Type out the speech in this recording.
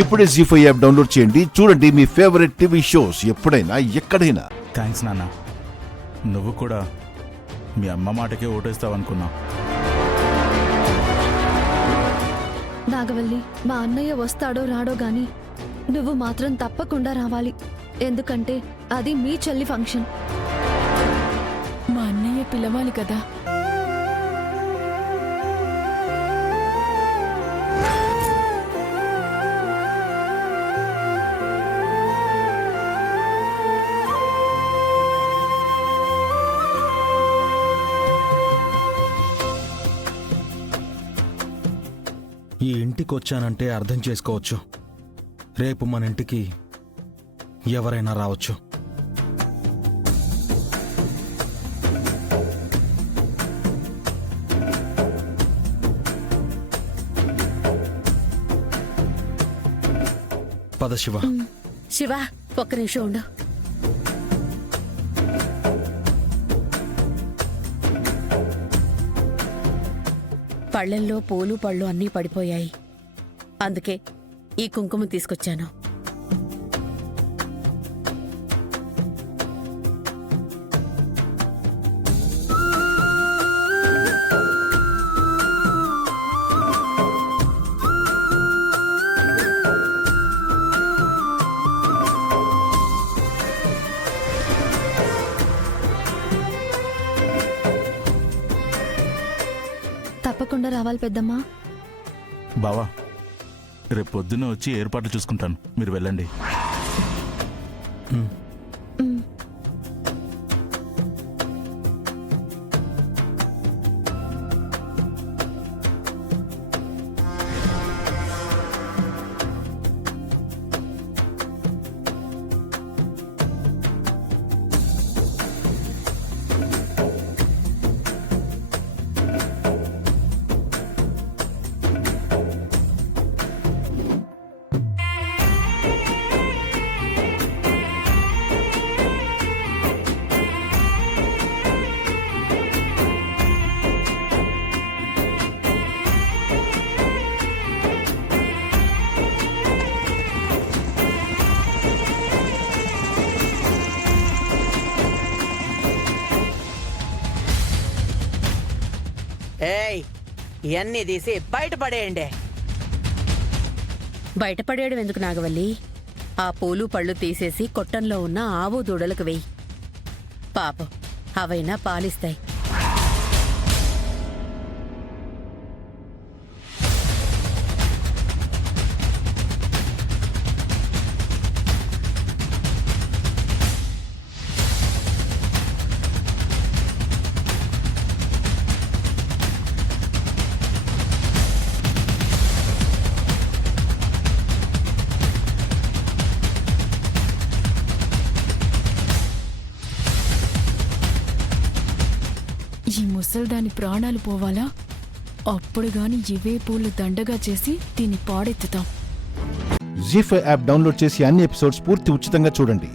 ఇప్పుడే జీ5 app download చేయండి. చూడండి మీ ఫేవరెట్ టీవీ షోస్ ఎప్పుడైనా ఎక్కడైనా. థ్యాంక్స్ నాన్న. నువ్వు కూడా మీ అమ్మ మాటకే ఓటేస్తావనుకున్నా. నాగవల్లి, మా అన్నయ్య వస్తాడో రాడో గాని నువ్వు మాత్రం తప్పకుండా రావాలి. ఎందుకంటే అది మీ చెల్లి ఫంక్షన్. మా అన్నయ్య పిలవాలి కదా. ఈ ఇంటికి వచ్చానంటే అర్థం చేసుకోవచ్చు, రేపు మన ఇంటికి ఎవరైనా రావచ్చు. పద శివ. శివ, ఒక్క నిమిషం ఉండు. పళ్ళెల్లో పూలు పళ్ళు అన్నీ పడిపోయాయి. అందుకే ఈ కుంకుమ తీసుకొచ్చాను. తప్పకుండా రావాలి పెద్దమ్మా. బావా, రేపు పొద్దున్న వచ్చి ఏర్పాట్లు చూసుకుంటాను, మీరు వెళ్ళండి. ఏయ్, ఇవన్నీ తీసి బయటపడేయండి. బయటపడేయడం ఎందుకు నాగవల్లి? ఆ పూలు పళ్ళు తీసేసి కొట్టంలో ఉన్న ఆవు దూడలకు వెయ్యి. పాపం, అవైనా పాలిస్తాయి. ఈ ముసల్దాని ప్రాణాలు పోవాలా? అప్పుడు గాని ఇవే పూలు దండగా చేసి దీన్ని పాడెత్తుతాం. జీ5 యాప్ డౌన్లోడ్ చేసి అన్ని ఎపిసోడ్స్ పూర్తి ఉచితంగా చూడండి.